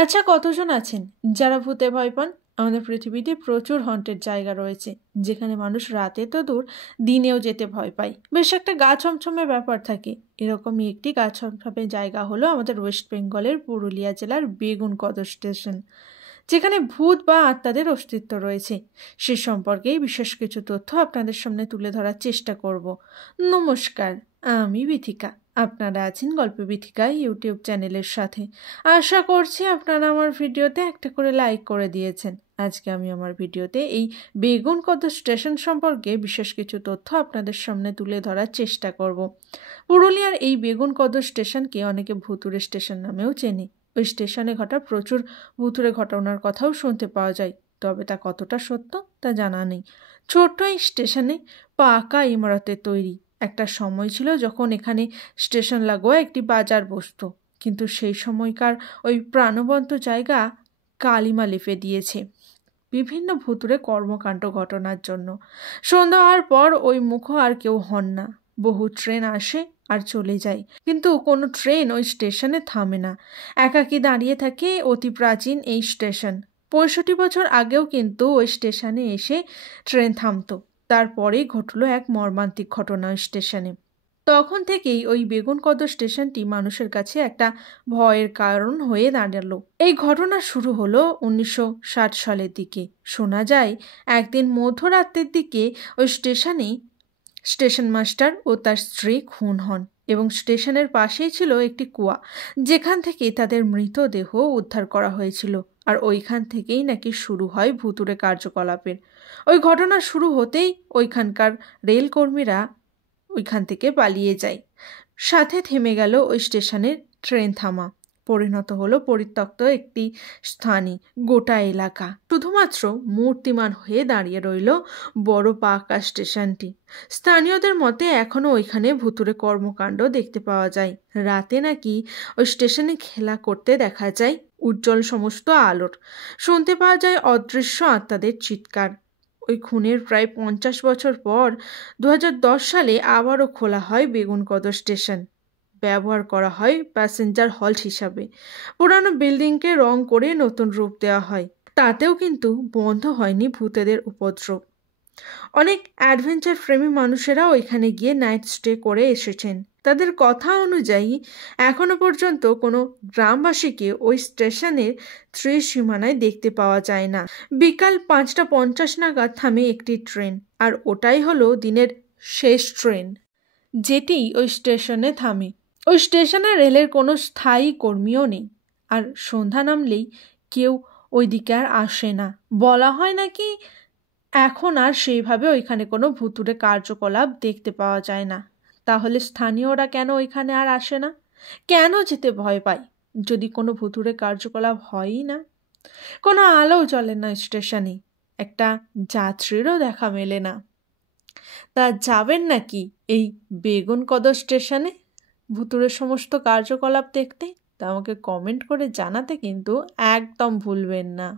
আচ্ছা, কতজন আছেন যারা ভূতে ভয় পান? আমাদের পৃথিবীতে প্রচুর হন্টেড জায়গা রয়েছে যেখানে মানুষ রাতে তো দূর, দিনেও যেতে ভয় পায়। বেশ একটা গা ছমছমে ব্যাপার থাকে। এরকমই একটি গা ছমছমে জায়গা হলো আমাদের ওয়েস্ট বেঙ্গলের পুরুলিয়া জেলার বেগুনকদর স্টেশন, যেখানে ভূত বা আত্মাদের অস্তিত্ব রয়েছে। সে সম্পর্কেই বিশেষ কিছু তথ্য আপনাদের সামনে তুলে ধরার চেষ্টা করব। নমস্কার, আমি বিথিকা। আপনারা আছেন গল্প বিথিকা ইউটিউব চ্যানেলের সাথে। আশা করছি আপনারা আমার ভিডিওতে একটা করে লাইক করে দিয়েছেন। আজকে আমি আমার ভিডিওতে এই বেগুনকদর স্টেশন সম্পর্কে বিশেষ কিছু তথ্য আপনাদের সামনে তুলে ধরার চেষ্টা করব। পুরুলিয়ার এই বেগুনকদর স্টেশনকে অনেকে ভুতুড়ে স্টেশন নামেও চেনে। ওই স্টেশনে ঘটা প্রচুর ভুতুড়ে ঘটনার কথাও শুনতে পাওয়া যায়, তবে তা কতটা সত্য তা জানা নেই। ছোট্ট এই স্টেশনে পাকা ইমারতের তৈরি। একটা সময় ছিল যখন এখানে স্টেশন লাগোয়া একটি বাজার বসত, কিন্তু সেই সময়কার ওই প্রাণবন্ত জায়গা কালিমা লেপে দিয়েছে বিভিন্ন ভুতুড়ে কর্মকাণ্ড ঘটনার জন্য। সন্ধ্যা হওয়ার পর ওই মুখো আর কেউ হন না। বহু ট্রেন আসে আর চলে যায়, কিন্তু কোনো ট্রেন ওই স্টেশনে থামে না। একাকী দাঁড়িয়ে থাকে অতি প্রাচীন এই স্টেশন। 65 বছর আগেও কিন্তু ওই স্টেশনে এসে ট্রেন থামতো। তারপরেই ঘটলো এক মর্মান্তিক ঘটনা ওই স্টেশনে। তখন থেকেই ওই বেগুনকদর স্টেশনটি মানুষের কাছে একটা ভয়ের কারণ হয়ে দাঁড়ালো। এই ঘটনা শুরু হলো 1960 সালের দিকে। শোনা যায় একদিন মধ্যরাতের দিকে ওই স্টেশন মাস্টার ও তার স্ত্রী খুন হন এবং স্টেশনের পাশেই ছিল একটি কুয়া, যেখান থেকে তাদের মৃতদেহ উদ্ধার করা হয়েছিল। আর ওইখান থেকেই নাকি শুরু হয় ভুতুড়ে কার্যকলাপের। ওই ঘটনা শুরু হতেই ওইখানকার রেলকর্মীরা ওইখান থেকে পালিয়ে যায়। সাথে থেমে গেল ওই স্টেশনের ট্রেন থামা। পরিণত হলো পরিত্যক্ত একটি স্থানই গোটা এলাকা। শুধুমাত্র মূর্তিমান হয়ে দাঁড়িয়ে রইল বড় পাকা স্টেশনটি। স্থানীয়দের মতে এখনও ওইখানে ভুতুড়ে কর্মকাণ্ড দেখতে পাওয়া যায়। রাতে নাকি ওই স্টেশনে খেলা করতে দেখা যায় উজ্জ্বল সমস্ত আলোর। শুনতে পাওয়া যায় অদৃশ্য আত্মাদের চিৎকার। ওই খুনের প্রায় 50 বছর পর 2010 সালে আবারও খোলা হয় বেগুনকদর স্টেশন। ব্যবহার করা হয় প্যাসেঞ্জার হল্ট হিসাবে। পুরানো বিল্ডিংকে রং করে নতুন রূপ দেওয়া হয়। তাতেও কিন্তু বন্ধ হয়নি ভূতেদের উপদ্রব। অনেক অ্যাডভেঞ্চার প্রেমী মানুষেরা ওইখানে গিয়ে নাইট স্টে করে এসেছেন। তাদের কথা অনুযায়ী এখনো পর্যন্ত কোনো গ্রামবাসীকে ওই স্টেশনের ত্রিসীমানায় দেখতে পাওয়া যায় না। বিকাল 5:50 নাগাদ থামে একটি ট্রেন, আর ওটাই হলো দিনের শেষ ট্রেন যেটি ওই স্টেশনে থামে। ওই স্টেশনে রেলের কোনো স্থায়ী কর্মীও নেই, আর সন্ধ্যা নামলেই কেউ ওই দিকে আর আসে না। বলা হয় নাকি এখন আর সেইভাবে ওইখানে কোনো ভুতুড়ে কার্যকলাপ দেখতে পাওয়া যায় না। তাহলে স্থানীয়রা কেন ওইখানে আর আসে না? কেন যেতে ভয় পায় যদি কোনো ভুতুড়ে কার্যকলাপ হয়ই না? কোনো আলোও জ্বলে না স্টেশনে, একটা যাত্রীরও দেখা মেলে না। তা যাবেন নাকি এই বেগুনকদর স্টেশনে ভুতুড়ে সমস্ত কার্যকলাপ দেখতে? তা আমাকে কমেন্ট করে জানাতে কিন্তু একদম ভুলবেন না।